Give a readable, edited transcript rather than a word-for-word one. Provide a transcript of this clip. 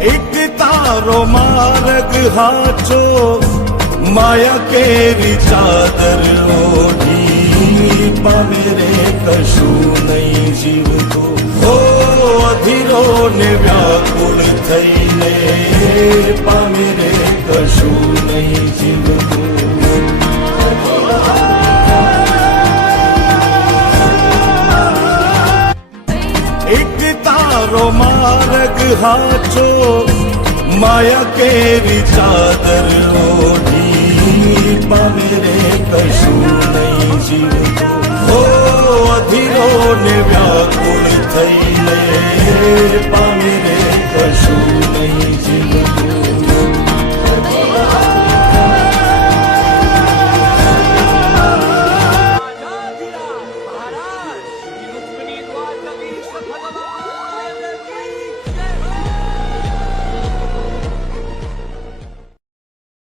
એક તારો માર્ગ હાચો માયા કેરી ચાદર ઓઢી પામે રે કશું નહીં જીવતો ઓ અધીરો ને વ્યાકુળ થઈને પામે રે કશું નહીં જીવતો એક તારો માર્ગ હાચો માયા કેરી ચાદર ઓઢી પામે રે કશું નહીં જીવતો ઓ અધીરો ને વ્યાકુળ થઈને પામે રે